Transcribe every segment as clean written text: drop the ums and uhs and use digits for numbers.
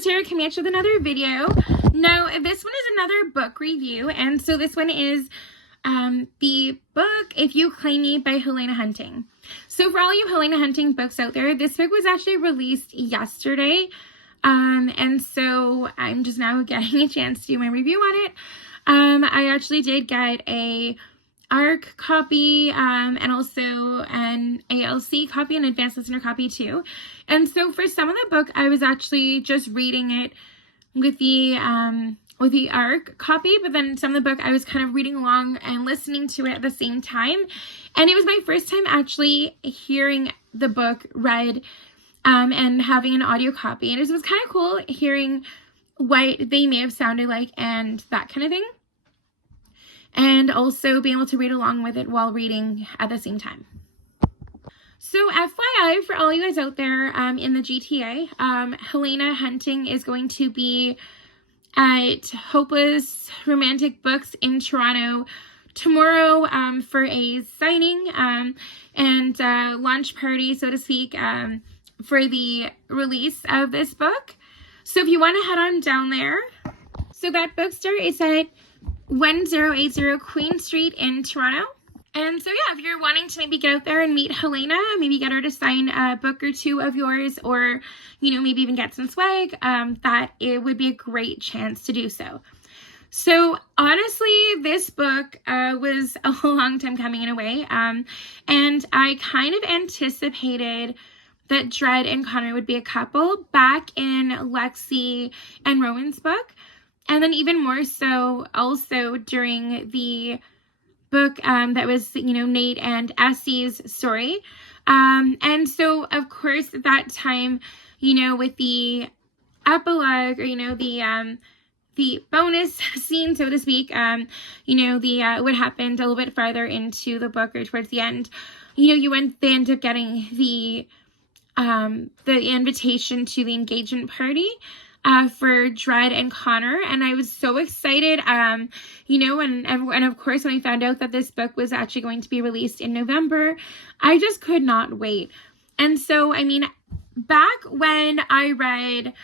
Liz here, coming at you with another video. Now, this one is another book review, and so this one is the book If You Claim Me by Helena Hunting. So for all you Helena Hunting books out there, this book was actually released yesterday, and so I'm just now getting a chance to do my review on it. I actually did get a ARC copy and also an ALC copy, an advanced listener copy too. And so for some of the book, I was actually just reading it with the ARC copy, but then some of the book I was kind of reading along and listening to it at the same time. And it was my first time actually hearing the book read and having an audio copy. And it was kind of cool hearing what they may have sounded like and that kind of thing. And also being able to read along with it while reading at the same time. So FYI, for all you guys out there in the GTA, Helena Hunting is going to be at Hopeless Romantic Books in Toronto tomorrow for a signing and launch party, so to speak, for the release of this book. So if you want to head on down there, so that bookstore is at 1080 Queen Street in Toronto. And so yeah, if you're wanting to maybe get out there and meet Helena, maybe get her to sign a book or two of yours, or, you know, maybe even get some swag, that it would be a great chance to do so. So honestly, this book was a long time coming in a way, and I kind of anticipated that Dread and Connor would be a couple back in Lexi and Rowan's book. And then even more so also during the book that was, you know, Nate and Essie's story. And so, of course, at that time, you know, with the epilogue, or, you know, the bonus scene, so to speak, you know, the what happened a little bit farther into the book or towards the end, you know, they end up getting the invitation to the engagement party for Dread and Connor, and I was so excited, you know, and of course when I found out that this book was actually going to be released in November, I just could not wait. And so, I mean, back when I read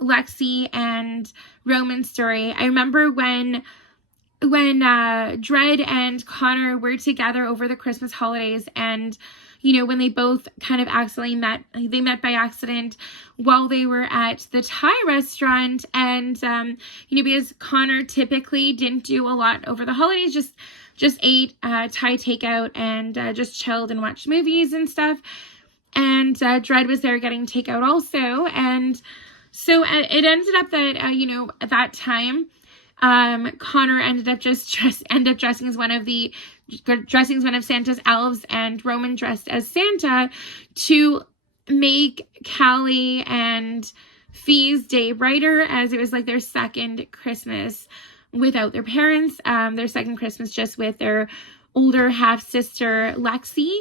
Lexi and Roman's story, I remember when Dread and Connor were together over the Christmas holidays, and you know, when they both kind of accidentally met, they met by accident while they were at the Thai restaurant. And, you know, because Connor typically didn't do a lot over the holidays, just ate Thai takeout and just chilled and watched movies and stuff. And Dread was there getting takeout also. And so it ended up that, you know, at that time, Connor ended up dressing as one of Santa's elves, and Roman dressed as Santa to make Callie and Fee's day brighter, as it was like their second Christmas without their parents, their second Christmas just with their older half-sister Lexi.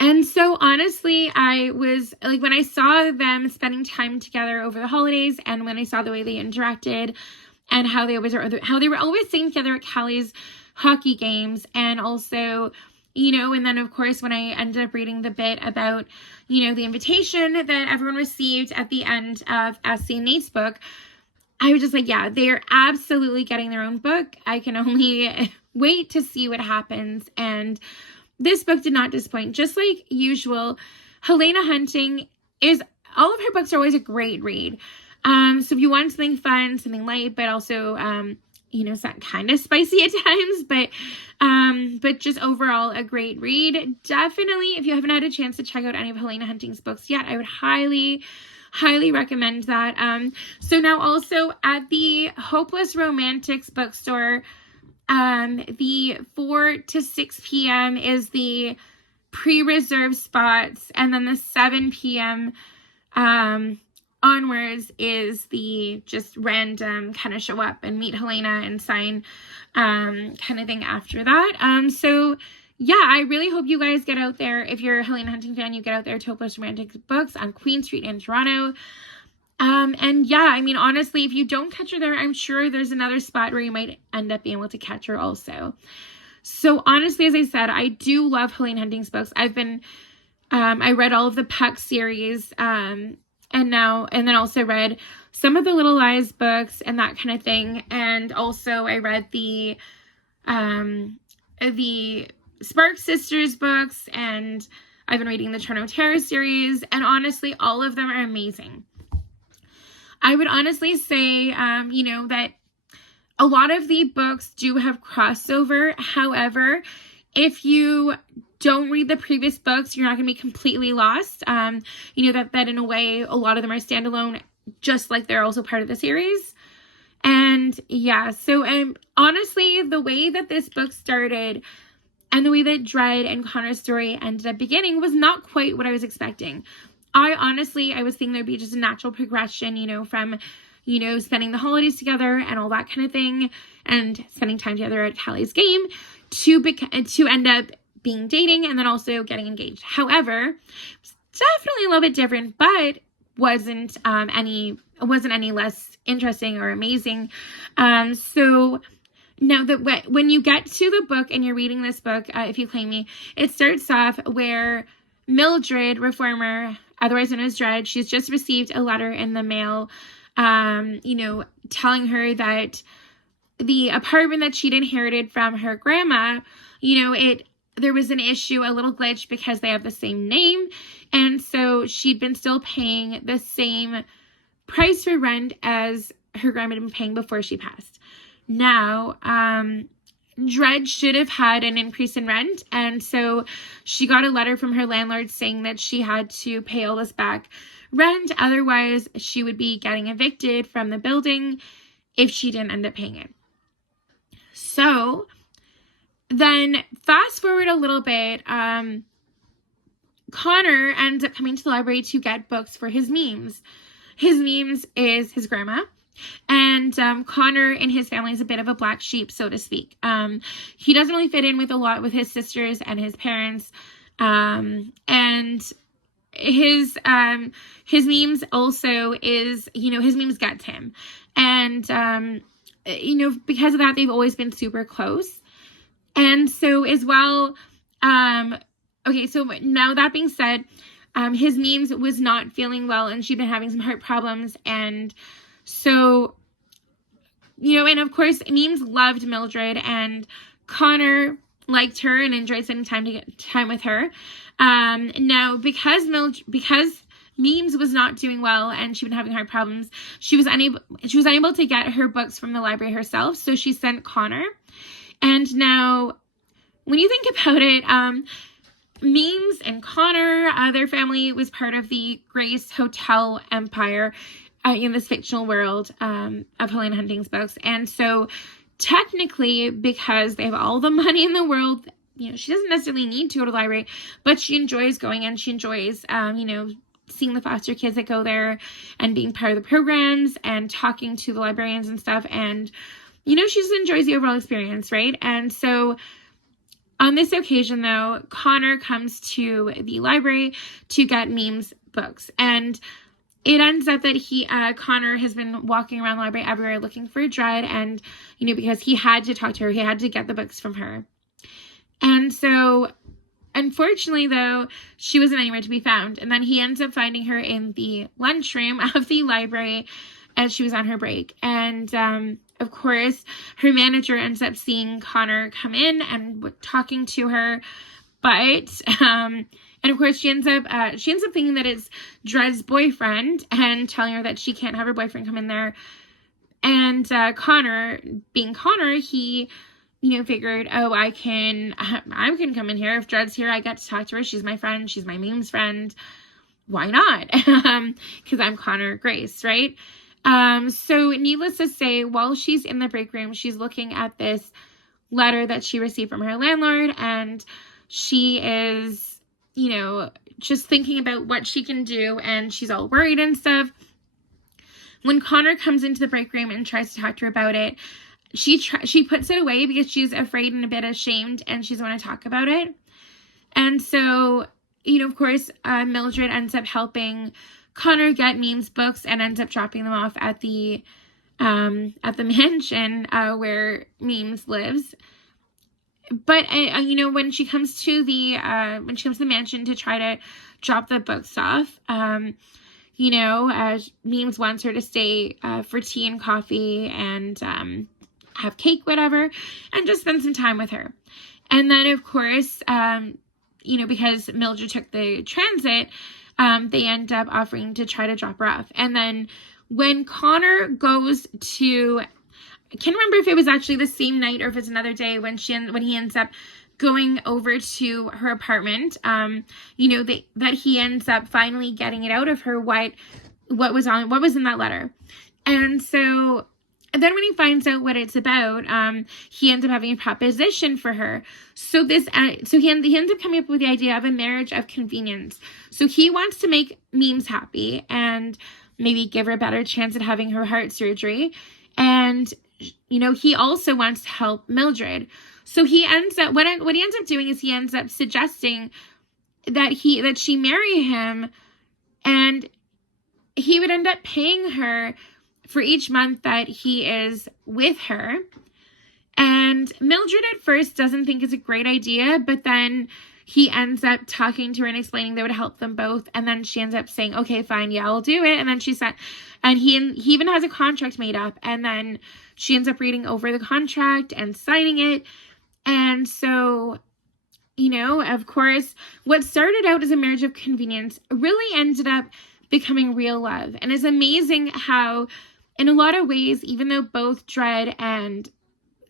And so honestly, I was like, when I saw them spending time together over the holidays, and when I saw the way they interacted and how they were always staying together at Callie's hockey games, and also, you know, and then of course when I ended up reading the bit about, you know, the invitation that everyone received at the end of Essie and Nate's book, I was just like, yeah, they are absolutely getting their own book. I can only wait to see what happens. And this book did not disappoint. Just like usual, Helena Hunting all of her books are always a great read. So if you want something fun, something light, but also, you know, kind of spicy at times, but just overall a great read. Definitely, if you haven't had a chance to check out any of Helena Hunting's books yet, I would highly recommend that. So now also at the Hopeless Romantics bookstore, the 4 to 6 p.m. is the pre-reserved spots, and then the 7 p.m. Onwards is the just random kind of show up and meet Helena and sign kind of thing after that. So yeah, I really hope you guys get out there. If you're a Helena Hunting fan, you get out there to Hopeless Romantic Books on Queen Street in Toronto. And yeah, I mean, honestly, if you don't catch her there, I'm sure there's another spot where you might end up being able to catch her also. So honestly, as I said, I do love Helena Hunting's books. I've been I read all of the Puck series, and then also read some of the Little Lies books and that kind of thing. And also I read the Sparks Sisters books, and I've been reading the Toronto Terror series, and honestly, all of them are amazing. I would honestly say, that a lot of the books do have crossover. However, if you don't read the previous books, you're not going to be completely lost. That in a way, a lot of them are standalone, just like they're also part of the series. And yeah, so honestly, the way that this book started and the way that Dread and Connor's story ended up beginning was not quite what I was expecting. I was thinking there'd be just a natural progression, from, spending the holidays together and all that kind of thing, and spending time together at Callie's game to end up being dating and then also getting engaged. However, it's definitely a little bit different, but wasn't any less interesting or amazing. So now that when you get to the book and you're reading this book, If You Claim Me, it starts off where Mildred, reformer, otherwise known as Dread, she's just received a letter in the mail, telling her that the apartment that she'd inherited from her grandma, there was an issue, a little glitch, because they have the same name. And so she'd been still paying the same price for rent as her grandma had been paying before she passed. Now, Dread should have had an increase in rent, and so she got a letter from her landlord saying that she had to pay all this back rent, otherwise she would be getting evicted from the building if she didn't end up paying it. So then fast forward a little bit, Connor ends up coming to the library to get books for his memes. His memes is his grandma. And Connor and his family is a bit of a black sheep, so to speak. He doesn't really fit in with a lot with his sisters and his parents. And his memes also is, his memes gets him. And, because of that, they've always been super close. And so as well, okay, so now that being said, his memes was not feeling well, and she'd been having some heart problems, and so, and of course, memes loved Mildred, and Connor liked her and enjoyed spending time with her. Now, because memes was not doing well and she'd been having heart problems, she was unable to get her books from the library herself, so she sent Connor. And now, when you think about it, memes and Connor, their family was part of the Grace Hotel empire in this fictional world of Helena Hunting's books. And so technically, because they have all the money in the world, she doesn't necessarily need to go to the library, but she enjoys going, and she enjoys, seeing the foster kids that go there and being part of the programs and talking to the librarians and stuff. And, she just enjoys the overall experience, right? And so on this occasion, though, Connor comes to the library to get memes books. And it ends up that Connor has been walking around the library everywhere looking for Dread, and, because he had to talk to her, he had to get the books from her. And so, unfortunately, though, she wasn't anywhere to be found. And then he ends up finding her in the lunchroom of the library as she was on her break. And, of course, her manager ends up seeing Connor come in and talking to her, but, and of course, she ends up thinking that it's Dread's boyfriend and telling her that she can't have her boyfriend come in there. And Connor, being Connor, he, figured, oh, I can come in here. If Dread's here, I get to talk to her. She's my friend. She's my memes friend. Why not? Because I'm Connor Grace, right? So needless to say, while she's in the break room, she's looking at this letter that she received from her landlord, and she is, just thinking about what she can do, and she's all worried and stuff. When Connor comes into the break room and tries to talk to her about it, she puts it away because she's afraid and a bit ashamed, and she doesn't want to talk about it. And so, of course, Mildred ends up helping Connor get memes books and ends up dropping them off at the mansion where memes lives. But when she comes to the mansion to try to drop the books off. Memes wants her to stay for tea and coffee and have cake, whatever, and just spend some time with her. And then, of course, because Mildred took the transit, they end up offering to try to drop her off. And then when Connor goes to, I can't remember if it was actually the same night or if it's another day when he ends up going over to her apartment, that he ends up finally getting it out of her what was in that letter. And so then when he finds out what it's about, he ends up having a proposition for her. So he ends up coming up with the idea of a marriage of convenience. So he wants to make Memes happy and maybe give her a better chance at having her heart surgery. And, he also wants to help Mildred. So he ends up, what he ends up doing is he ends up suggesting that she marry him, and he would end up paying her for each month that he is with her. And Mildred at first doesn't think it's a great idea, but then he ends up talking to her and explaining that would help them both. And then she ends up saying, okay, fine, yeah, I'll do it. And then she said, and he even has a contract made up. And then she ends up reading over the contract and signing it. And so, of course, what started out as a marriage of convenience really ended up becoming real love. And it's amazing how, in a lot of ways, even though both Dread and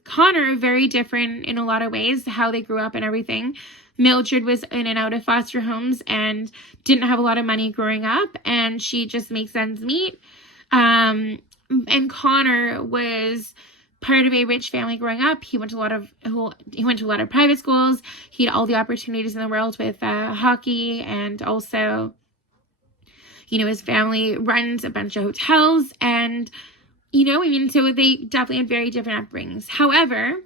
Connor are very different in a lot of ways, how they grew up and everything. Mildred was in and out of foster homes and didn't have a lot of money growing up, and she just makes ends meet. And Connor was part of a rich family growing up. He went to a lot of private schools. He had all the opportunities in the world with hockey, and also, his family runs a bunch of hotels, and so they definitely had very different upbringings. However,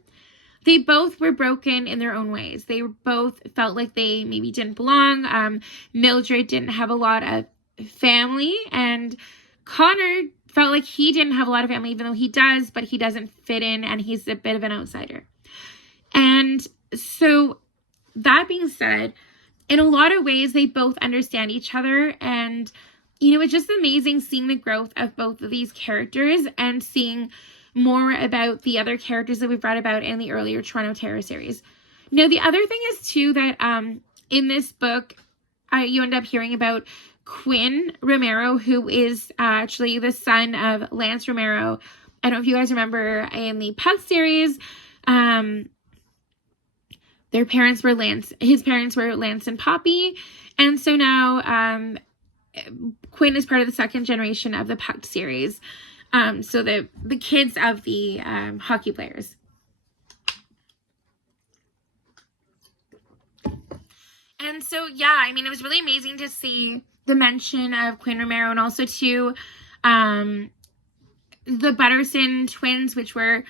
they both were broken in their own ways. They both felt like they maybe didn't belong. Mildred didn't have a lot of family, and Connor felt like he didn't have a lot of family, even though he does, but he doesn't fit in, and he's a bit of an outsider. And so, that being said, in a lot of ways, they both understand each other, and it's just amazing seeing the growth of both of these characters and seeing more about the other characters that we've read about in the earlier Toronto Terror series. Now, the other thing is, too, that in this book, you end up hearing about Quinn Romero, who is actually the son of Lance Romero. I don't know if you guys remember in the Puck series, his parents were Lance and Poppy. And so now Quinn is part of the second generation of the Puck series. So the kids of the hockey players. And so, yeah, it was really amazing to see the mention of Quinn Romero, and also to the Butterson twins, which were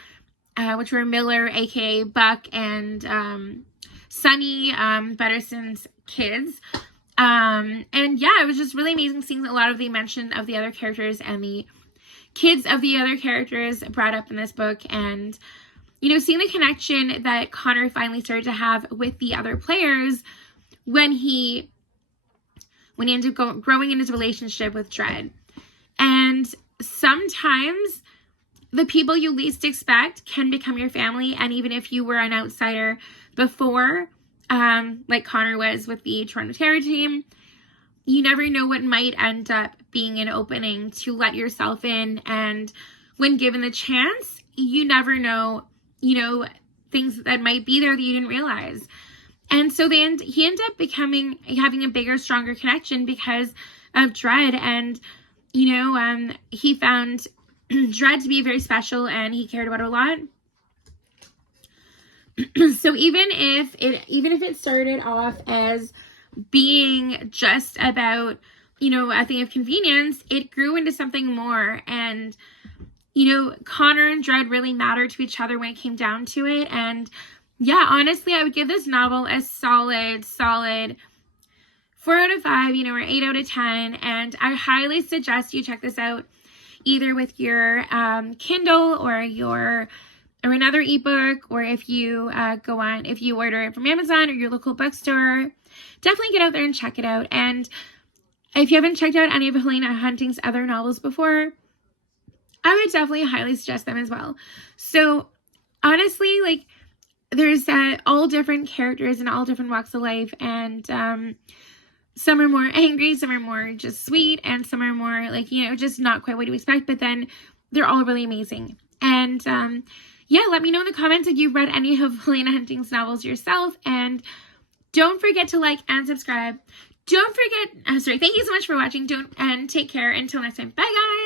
Miller, aka Buck, and Sunny, Butterson's kids. And yeah, it was just really amazing seeing a lot of the mention of the other characters and the kids of the other characters brought up in this book, and seeing the connection that Connor finally started to have with the other players when he ended up growing in his relationship with Dread. And sometimes the people you least expect can become your family, and even if you were an outsider before, like Connor was with the Toronto Terror team, you never know what might end up being an opening to let yourself in. And when given the chance, you never know, things that might be there that you didn't realize. And so he ended up having a bigger, stronger connection because of Dread. And, he found Dread to be very special, and he cared about her a lot. So even if it started off as being just about, a thing of convenience, it grew into something more. And, Connor and Dread really mattered to each other when it came down to it. And yeah, honestly, I would give this novel a solid 4 out of 5, or 8 out of 10. And I highly suggest you check this out either with your Kindle or another ebook, or if you order it from Amazon or your local bookstore. definitely get out there and check it out. And if you haven't checked out any of Helena Hunting's other novels before, I would definitely highly suggest them as well. So honestly, like, there's all different characters in all different walks of life, and some are more angry, some are more just sweet, and some are more like, you know, just not quite what you expect, but then they're all really amazing. And yeah, let me know in the comments if you've read any of Helena Hunting's novels yourself, and don't forget to like and subscribe. Don't forget, thank you so much for watching, and take care until next time. Bye guys!